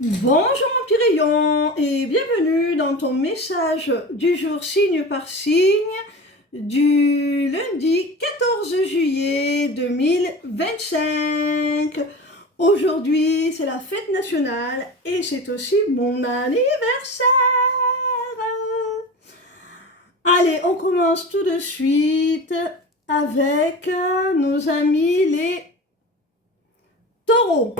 Bonjour mon petit rayon et bienvenue dans ton message du jour signe par signe du lundi 14 juillet 2025. Aujourd'hui c'est la fête nationale et c'est aussi mon anniversaire. Allez, on commence tout de suite avec nos amis les taureaux.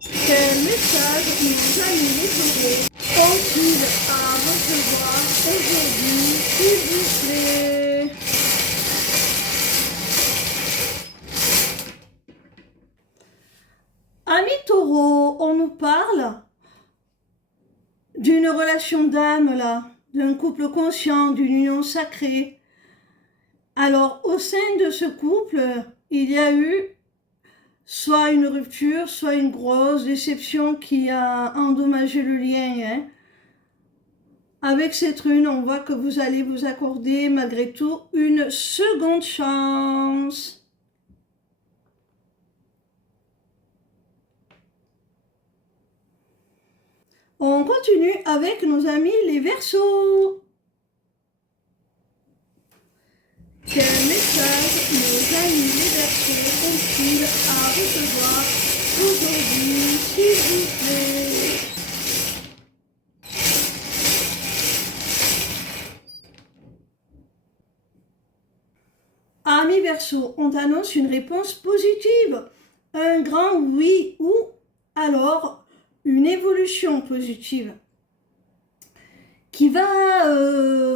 Quel message nos amis les taureaux ont-ils à recevoir aujourd'hui, s'il vous plaît? Amis taureaux, on nous parle d'une relation d'âme là, d'un couple conscient, d'une union sacrée. Alors, au sein de ce couple, il y a eu soit une rupture, soit une grosse déception qui a endommagé le lien. Avec cette rune, on voit que vous allez vous accorder malgré tout une seconde chance. On continue avec nos amis les Verseaux. Quel message nos amis les Verseaux ont-ils à recevoir aujourd'hui, s'il vous plaît? Amis Verseaux, on t'annonce une réponse positive, un grand oui ou alors une évolution positive qui va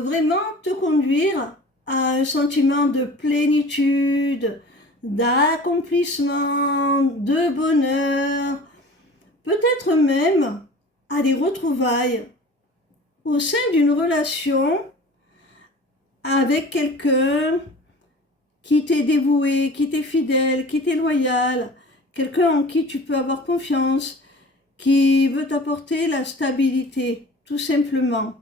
vraiment te conduire à un sentiment de plénitude, d'accomplissement, de bonheur, peut-être même à des retrouvailles au sein d'une relation avec quelqu'un qui t'est dévoué, qui t'est fidèle, qui t'est loyal, quelqu'un en qui tu peux avoir confiance, qui veut t'apporter la stabilité, tout simplement,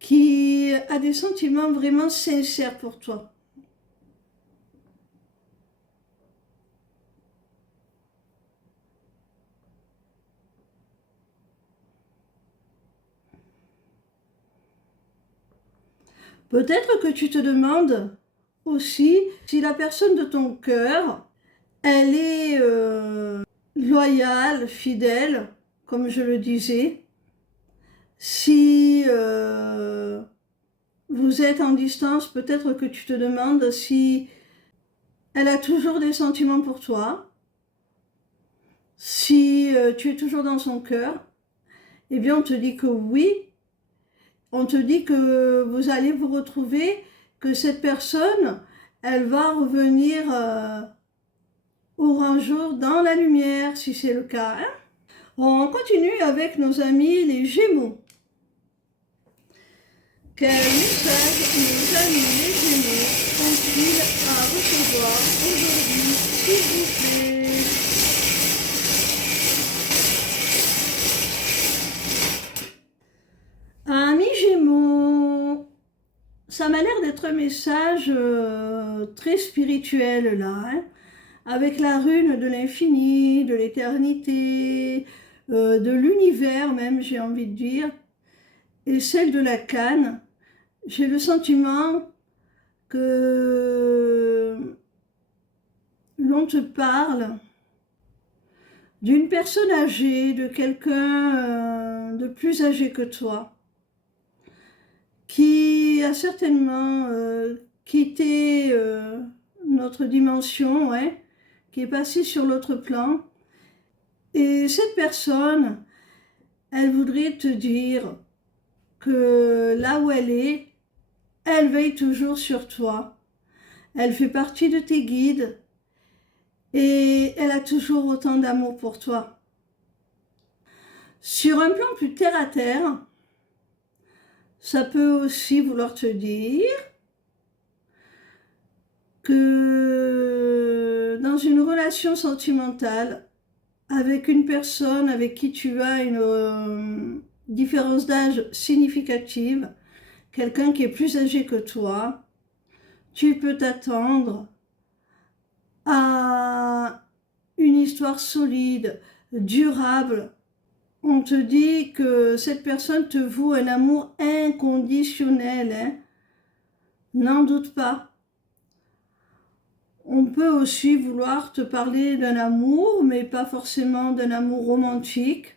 qui a des sentiments vraiment sincères pour toi. Peut-être que tu te demandes aussi si la personne de ton cœur, elle est loyale, fidèle, comme je le disais. Si vous êtes en distance, peut-être que tu te demandes si elle a toujours des sentiments pour toi, si tu es toujours dans son cœur. Eh bien, on te dit que oui, on te dit que vous allez vous retrouver, que cette personne, elle va revenir au grand jour dans la lumière, si c'est le cas. On continue avec nos amis les Gémeaux. Quel message nos amis les Gémeaux ont-ils à recevoir aujourd'hui, s'il vous plaît? Amis Gémeaux, ça m'a l'air d'être un message très spirituel là, avec la rune de l'infini, de l'éternité, de l'univers même, j'ai envie de dire, et celle de la canne. J'ai le sentiment que l'on te parle d'une personne âgée, de quelqu'un de plus âgé que toi, qui a certainement quitté notre dimension, qui est passé sur l'autre plan. Et cette personne, elle voudrait te dire que là où elle veille toujours sur toi. Elle fait partie de tes guides et elle a toujours autant d'amour pour toi. Sur un plan plus terre à terre, ça peut aussi vouloir te dire que dans une relation sentimentale avec une personne avec qui tu as une différence d'âge significative, quelqu'un qui est plus âgé que toi, tu peux t'attendre à une histoire solide, durable. On te dit que cette personne te voue un amour inconditionnel, hein. N'en doute pas. On peut aussi vouloir te parler d'un amour, mais pas forcément d'un amour romantique,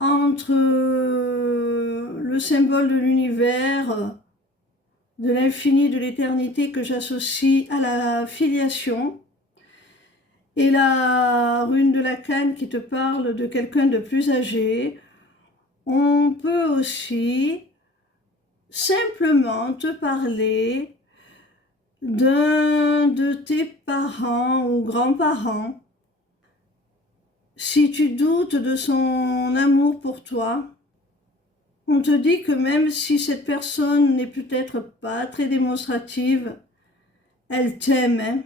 entre le symbole de l'univers, de l'infini, de l'éternité que j'associe à la filiation, et la rune de la canne qui te parle de quelqu'un de plus âgé. On peut aussi simplement te parler d'un de tes parents ou grands-parents. Si tu doutes de son amour pour toi, on te dit que même si cette personne n'est peut-être pas très démonstrative, elle t'aime, hein.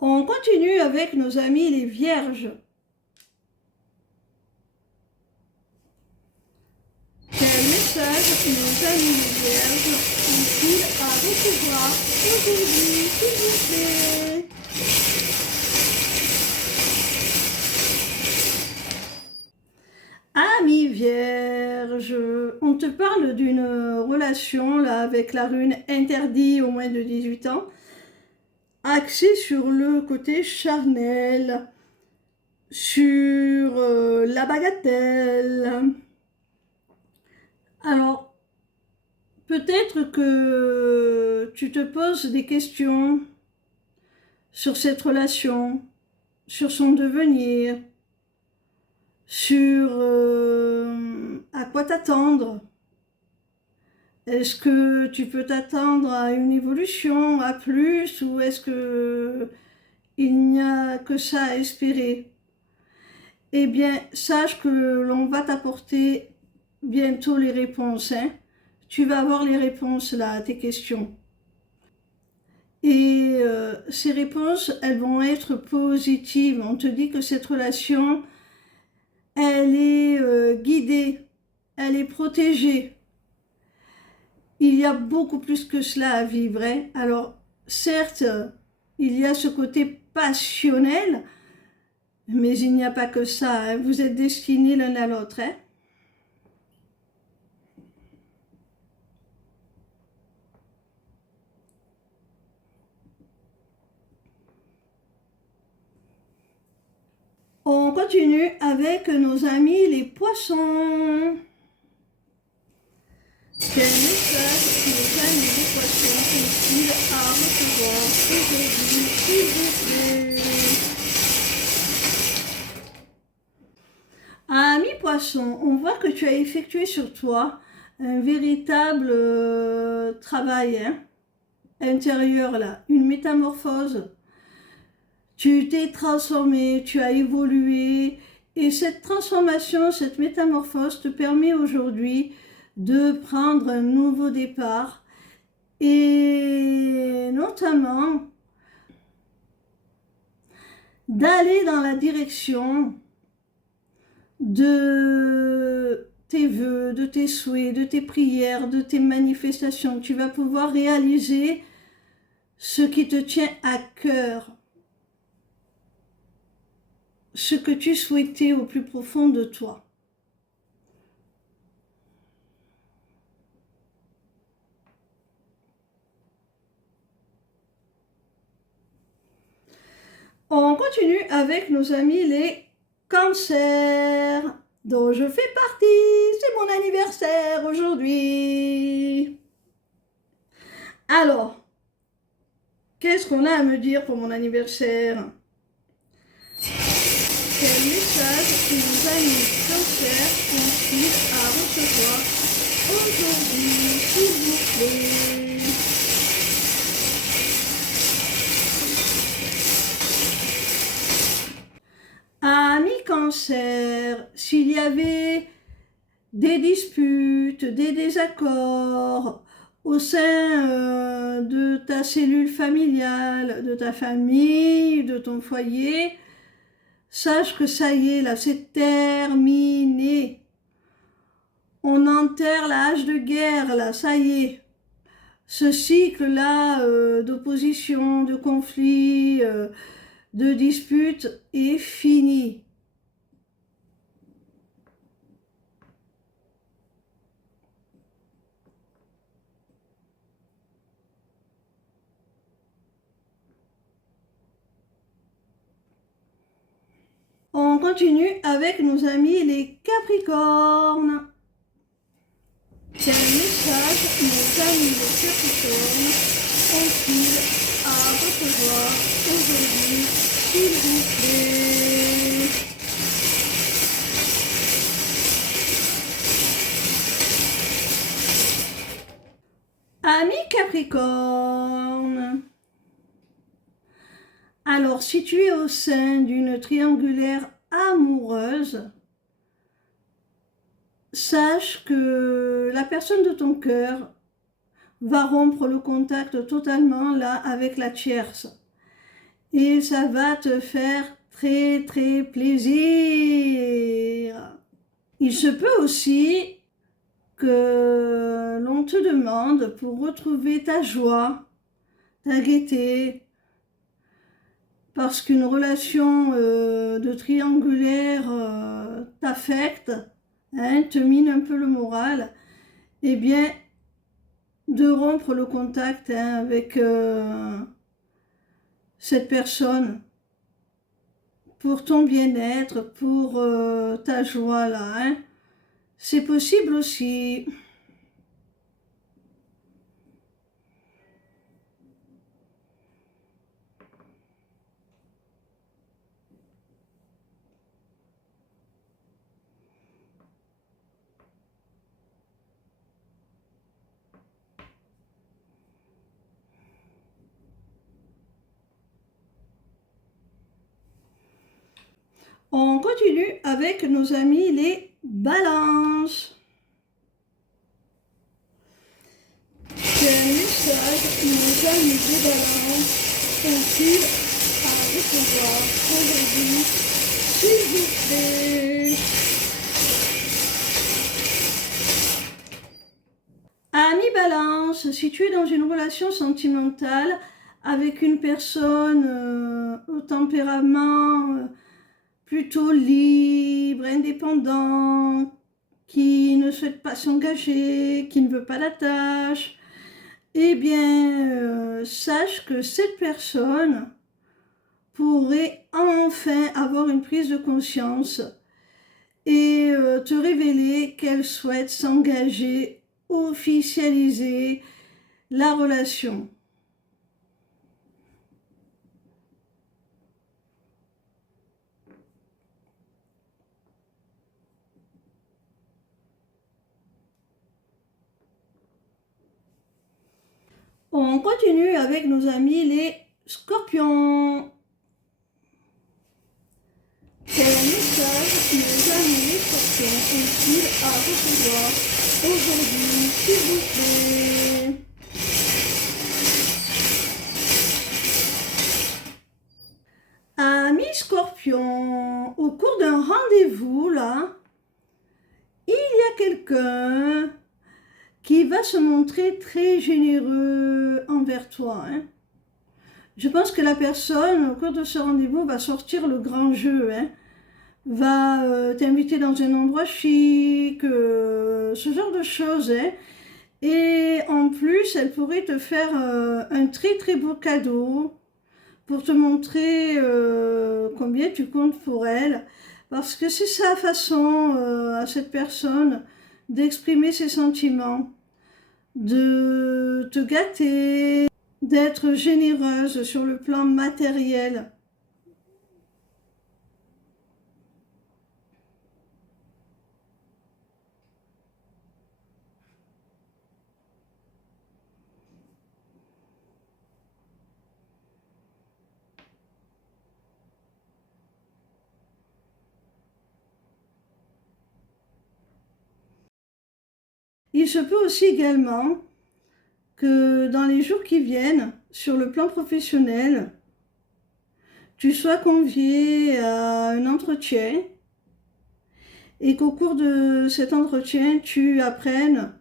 On continue avec nos amis les vierges. Quel message nos amis les vierges ont-ils à recevoir aujourd'hui, s'il vous plaît? Amis vierges, on te parle d'une relation là avec la rune interdit au moins de 18 ans, axée sur le côté charnel, sur la bagatelle. Alors, peut-être que tu te poses des questions sur cette relation, sur son devenir, sur à quoi t'attendre. Est-ce que tu peux t'attendre à une évolution, à plus, ou est-ce que il n'y a que ça à espérer? Eh bien, sache que l'on va t'apporter bientôt les réponses, hein. Tu vas avoir les réponses là à tes questions. Et ces réponses, elles vont être positives. On te dit que cette relation, elle est guidée, elle est protégée. Il y a beaucoup plus que cela à vivre, hein. Alors, certes, il y a ce côté passionnel, mais il n'y a pas que ça, hein. Vous êtes destinés l'un à l'autre, hein. On continue avec nos amis les poissons. Quel message nos amis les poissons ont-ils à recevoir aujourd'hui, s'il vous plaît? Ami poisson, on voit que tu as effectué sur toi un véritable travail, hein, intérieur là, une métamorphose. Tu t'es transformé, tu as évolué, et cette transformation, cette métamorphose te permet aujourd'hui de prendre un nouveau départ, et notamment d'aller dans la direction de tes vœux, de tes souhaits, de tes prières, de tes manifestations. Tu vas pouvoir réaliser ce qui te tient à cœur, ce que tu souhaitais au plus profond de toi. On continue avec nos amis les cancers, dont je fais partie. C'est mon anniversaire aujourd'hui. Alors, qu'est-ce qu'on a à me dire pour mon anniversaire? Quel message nos amis cancers ont-ils à recevoir aujourd'hui, s'il vous plaît? Amis cancer, s'il y avait des disputes, des désaccords au sein de ta cellule familiale, de ta famille, de ton foyer, sache que ça y est, là, c'est terminé. On enterre la hache de guerre, là, ça y est. Ce cycle-là d'opposition, de conflit, de dispute est fini. On continue avec nos amis les Capricornes. C'est un message, nos amis les Capricornes ont-ils à recevoir aujourd'hui, s'il vous plaît? Amis Capricorne, alors si tu es au sein d'une triangulaire amoureuse, sache que la personne de ton cœur va rompre le contact totalement là avec la tierce. Et ça va te faire très très plaisir. Il se peut aussi que l'on te demande pour retrouver ta joie, ta gaieté, parce qu'une relation de triangulaire t'affecte, hein, te mine un peu le moral, eh bien, de rompre le contact avec cette personne pour ton bien-être, pour ta joie là, hein. C'est possible aussi. On continue avec nos amis les balances. C'est un message, nos amis les balances ont-ils à recevoir aujourd'hui, s'il vous plaît? Amis balance, si tu es dans une relation sentimentale avec une personne au tempérament plutôt libre, indépendant, qui ne souhaite pas s'engager, qui ne veut pas d'attache, eh bien, sache que cette personne pourrait enfin avoir une prise de conscience et te révéler qu'elle souhaite s'engager, officialiser la relation. On continue avec nos amis les scorpions. Quel message nos amis les scorpions ont-ils à recevoir aujourd'hui, s'il vous plaît? Amis scorpions, au cours d'un rendez-vous là, il y a quelqu'un qui va se montrer très généreux envers toi, hein. Je pense que la personne, au cours de ce rendez-vous, va sortir le grand jeu, hein, va t'inviter dans un endroit chic, ce genre de choses, hein. Et en plus, elle pourrait te faire un très très beau cadeau pour te montrer combien tu comptes pour elle, parce que c'est sa façon à cette personne d'exprimer ses sentiments, de te gâter, d'être généreuse sur le plan matériel. Il se peut aussi également que dans les jours qui viennent, sur le plan professionnel, tu sois convié à un entretien et qu'au cours de cet entretien, tu apprennes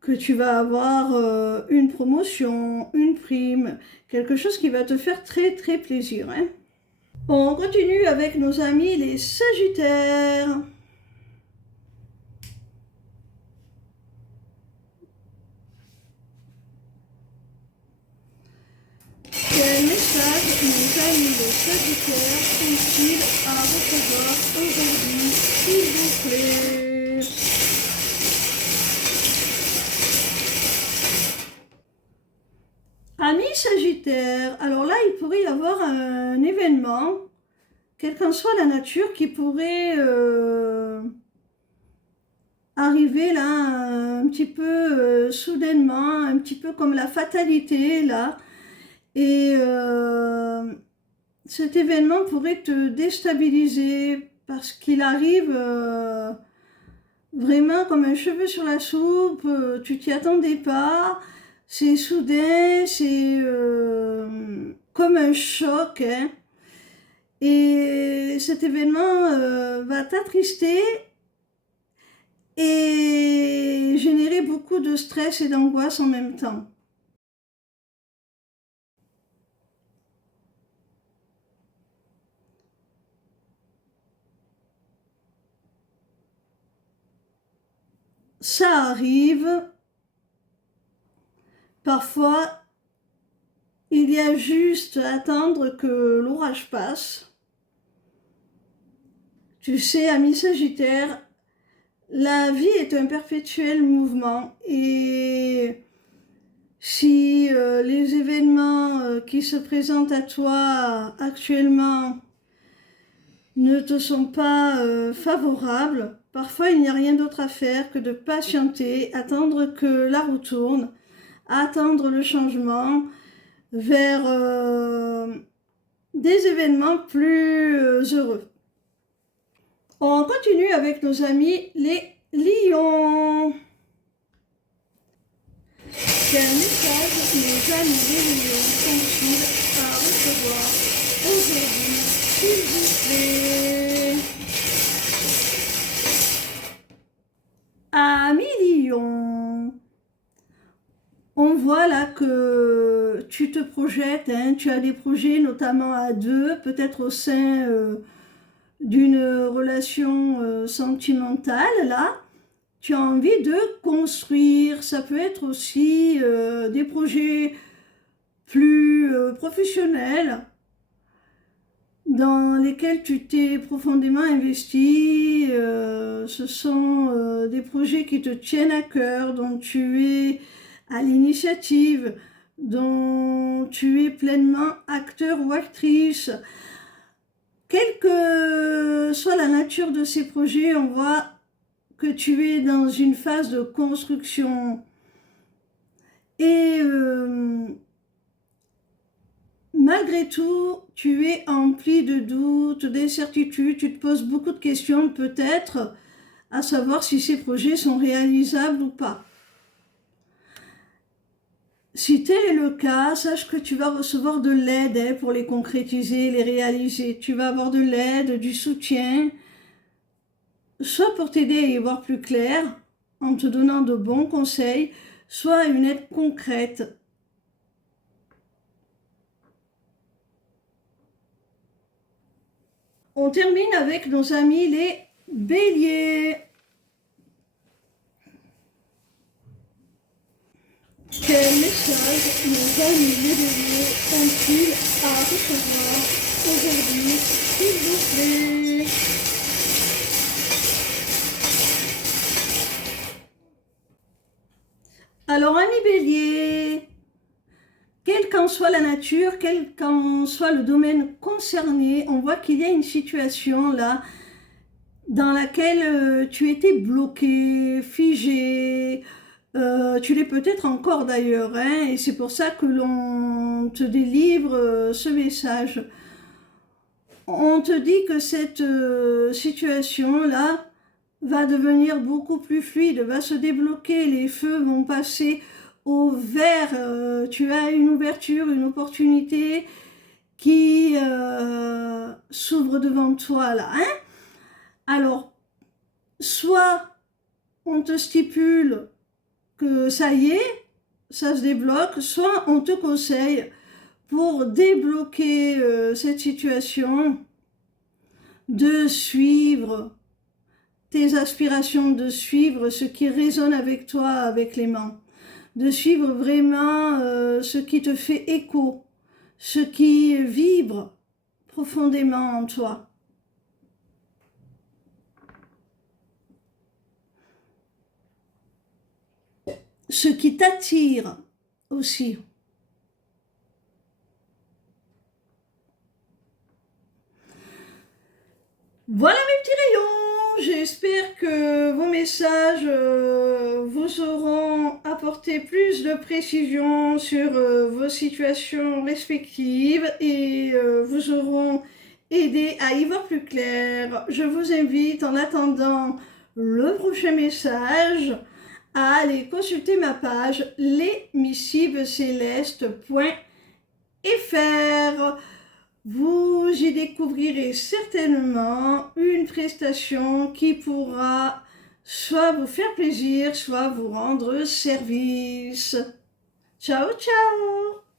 que tu vas avoir une promotion, une prime, quelque chose qui va te faire très très plaisir, hein. On continue avec nos amis les Sagittaires. Quel message nos amis les Sagittaires sont-ils à recevoir aujourd'hui, s'il vous plaît? Amis Sagittaires, alors là, il pourrait y avoir un événement, quelle qu'en soit la nature, qui pourrait arriver là un petit peu soudainement, un petit peu comme la fatalité là. Et cet événement pourrait te déstabiliser parce qu'il arrive vraiment comme un cheveu sur la soupe, tu t'y attendais pas, c'est soudain, c'est comme un choc, hein. Et cet événement va t'attrister et générer beaucoup de stress et d'angoisse en même temps. Ça arrive, parfois il y a juste à attendre que l'orage passe. Tu sais, ami Sagittaire, la vie est un perpétuel mouvement et si les événements qui se présentent à toi actuellement ne te sont pas favorables, parfois il n'y a rien d'autre à faire que de patienter, attendre que la roue tourne, attendre le changement vers des événements plus heureux. On continue avec nos amis les lions. Quel message nos amis les lions sont-ils à recevoir aujourd'hui, s'il vous plaît? Amis lions, on voit là que tu te projettes, hein, tu as des projets notamment à deux, peut-être au sein d'une relation sentimentale là. Tu as envie de construire, ça peut être aussi des projets plus professionnels dans lesquels tu t'es profondément investi. Ce sont des projets qui te tiennent à cœur, dont tu es à l'initiative, dont tu es pleinement acteur ou actrice. Quelle que soit la nature de ces projets, on voit que tu es dans une phase de construction et malgré tout, tu es empli de doutes, d'incertitudes, tu te poses beaucoup de questions peut-être à savoir si ces projets sont réalisables ou pas. Si tel est le cas, sache que tu vas recevoir de l'aide pour les concrétiser, les réaliser. Tu vas avoir de l'aide, du soutien, soit pour t'aider à y voir plus clair, en te donnant de bons conseils, soit une aide concrète. On termine avec nos amis les béliers. Quel message nos amis les béliers ont-ils à recevoir aujourd'hui, s'il vous plaît? Alors, ami bélier, quelle qu'en soit la nature, quel qu'en soit le domaine concerné, on voit qu'il y a une situation là dans laquelle tu étais bloqué, figé, tu l'es peut-être encore d'ailleurs, hein, et c'est pour ça que l'on te délivre ce message. On te dit que cette situation-là va devenir beaucoup plus fluide, va se débloquer, les feux vont passer au vert, tu as une ouverture, une opportunité qui s'ouvre devant toi là. Hein? Alors, soit on te stipule que ça y est, ça se débloque, soit on te conseille pour débloquer cette situation de suivre tes aspirations, de suivre ce qui résonne avec toi, avec l'aimant, de suivre vraiment ce qui te fait écho, ce qui vibre profondément en toi. Ce qui t'attire aussi. Voilà mes petits rayons, j'espère que vos messages vous auront apporté plus de précision sur vos situations respectives et vous auront aidé à y voir plus clair. Je vous invite en attendant le prochain message à aller consulter ma page lesmissivescélestes.fr. Vous y découvrirez certainement une prestation qui pourra soit vous faire plaisir, soit vous rendre service. Ciao, ciao!